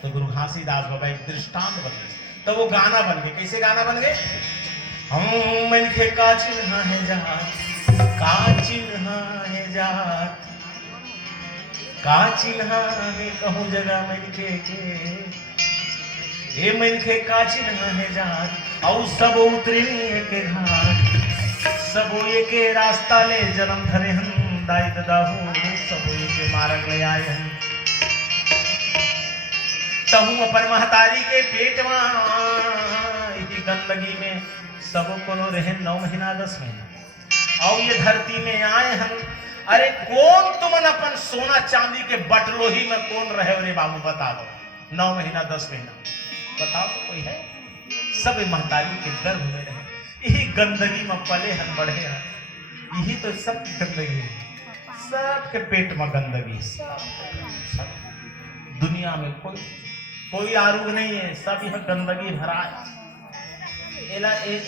तो गुरु घासीदास बाबा एक दृष्टांत बन गए, तो वो गाना बन गए। कैसे गाना बन गए? हम मन के का चिन्हा है जात, का चिन्हा है जात, का चिन्हा है कहूँ जगह मन के ये मन के का चिन्हा है जात, और सब उतरे के घाट, सब के रास्ता ले जन्म धरे हम दाई दाहू, सब के मार्ग ले आए हैं। तहु अपन महतारी के पेट में गंदगी में सब को रहे 9 महीना 10 महीना, और ये धरती में आए हम। अरे कौन तुमन अपन सोना चांदी के बटलोही में कौन रहे रे बाबू, बता दो। 9 महीना 10 महीना बताओ तो कोई है? सब महतारी के गर्भ में रहे, यही गंदगी में पले हम बढ़े हैं। यही तो सब गंदगी है, सबके पेट में गंदगी, सब दुनिया में कोई आरोग्य नहीं है, सब यह गंदगी भरा है।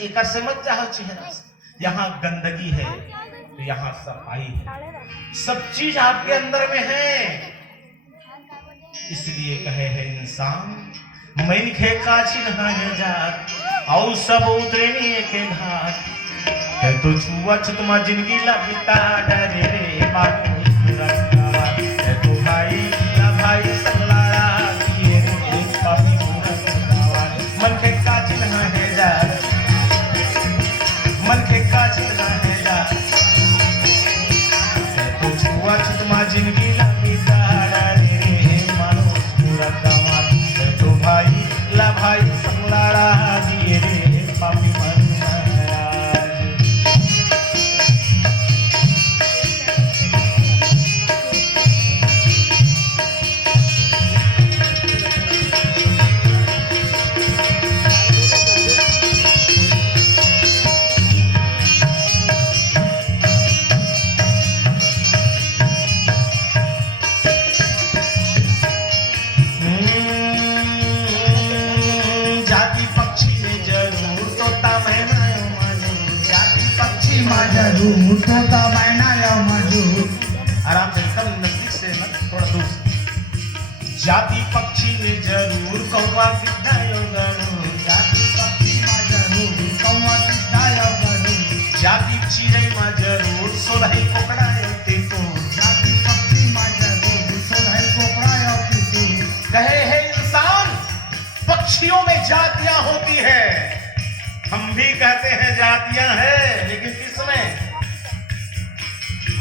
एक समझ चाहो चेहरा, यहाँ गंदगी है तो यहाँ सफाई है, सब चीज आपके अंदर में है। इसलिए कहे है इंसान मन खे का चिन्हा जात, और सब उतरे के घाट, है तो छुआ छुतमा जिंदगी लगता डरे रे बाबू, है तो भाई ना भाई संगलारा किए रे पापी मन खे का चिन्हा है जात, मन के का चिन्हा है जात, है तो छुआ छुतमा जिंदगी लगता डरे रे मानो पूरा गंवार, है तो भाई ला भाई संगलारा किए रे पापी मन जरूर तो मैना मजूर, आराम से सब नजदीक से ना थोड़ा दूर से। जाति पक्षी में जरूर कौवा विद्यायो गणु, जाति पक्षी में जरूर कौवा विद्यायो गणु, जाति चिड़ै में जरूर सोलही कोकड़ायो तितो, जाति पक्षी में जरूर सोलही कोकड़ायो तितो। कहे है इंसान पक्षियों में जातियां होती है, हम भी कहते हैं जातियां हैं, लेकिन किसमें?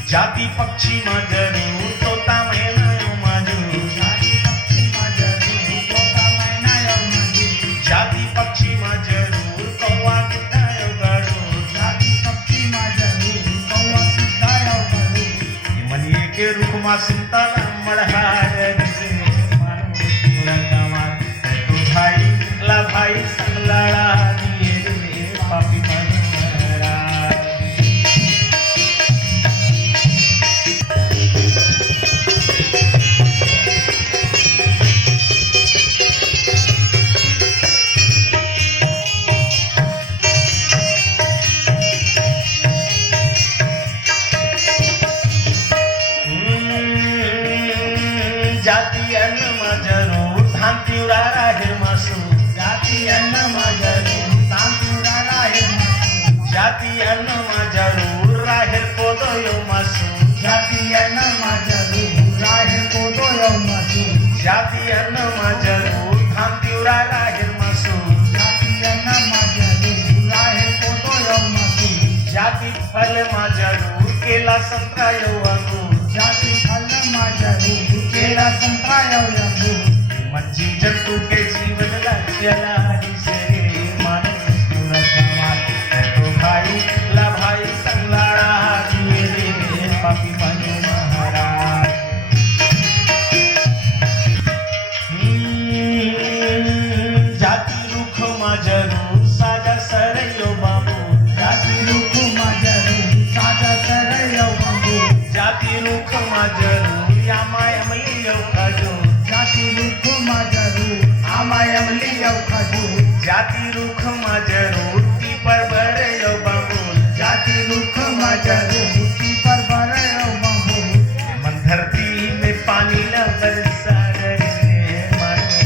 जाति पक्षी में जरूर तोता मैना मजूर, जाति पक्षी में जरूर तोता मैना मजूर, जाति पक्षी में जरूर कौवा विद्यायो गणु, जाति पक्षी में जरूर कौवा विद्यायो गणु। मनिए के रूप में सुनता मढ़हार रे मानो पूरा गंवार, है तो भाई ला भाई संगलाड़ा दिए रे पापी मन जाति अन्न में जरूर धान तिउरा राहिर मासु, जाति अन्न में जरूर धान तिउरा राहिर मासु, जाति अन्न में जरूर राहिर कोदो मासु, जाति अन्न में जरूर राहिर कोदो मासु, जाति अन्न में जरूर धान तिउरा राहिर मासु, जाति अन्न में जरूर राहिर कोदो मासु, जाति फल में जरूर केला संतरा यो अंगूर, जाति फल में जरूर केला संतरा यो अंगूर। मंजी जंतु के जीवन लक्ष्यला से मानो पूरा गंवार, है तो भाई ला भाई संगलाड़ा दिए रे पापी मन महाराज। जाति रुख में जरूर साजा सरयो बाबू, जाति रुख में जरूर साजा सरयो बाबू, जाति रुख में जरूर या माया मैयो खजो, जाति रुख में जरूर आमाय अमलियो खजूर, जाति रुख में जरूर पीपर बड़यो बाबू, जाति रुख में जरूर पीपर बड़यो बाबू। मन धरती में पानी ल बरसा रे मानो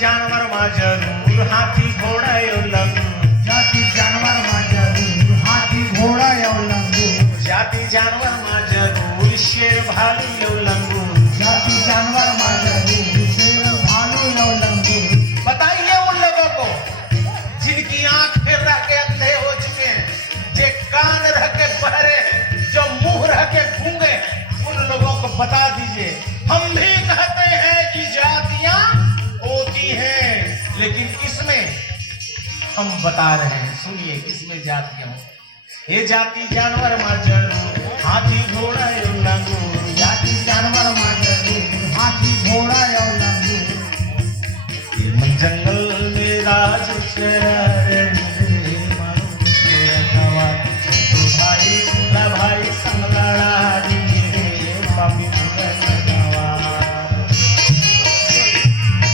जानवर मा जरूर हाथी घोड़ा यो लंगूर जाती जानवर मा जरूर हाथी घोड़ा यो लंगूर जाति जानवर मा जरूर शेर भालू यो लंगूर जाती जानवर मा जरूर शेर भालू यो लंगूर। बताइए उन लोगों को जिनकी आंख फिर रह के अंधे हो चुके हैं, जो कान रह के बहरे हैं, जो मुंह रह के गूंगे, उन लोगों को बता दीजिए। हम भी कहते हैं कि जातियां होती हैं, लेकिन किसमें हम बता रहे हैं, सुनिए किसमें जातियां होती। ये जाति जानवर मा जरूर हाथी घोड़ा यो लंगूर जाती जानवर मा जरूर हाथी घोड़ा यो लंगूर। जंगल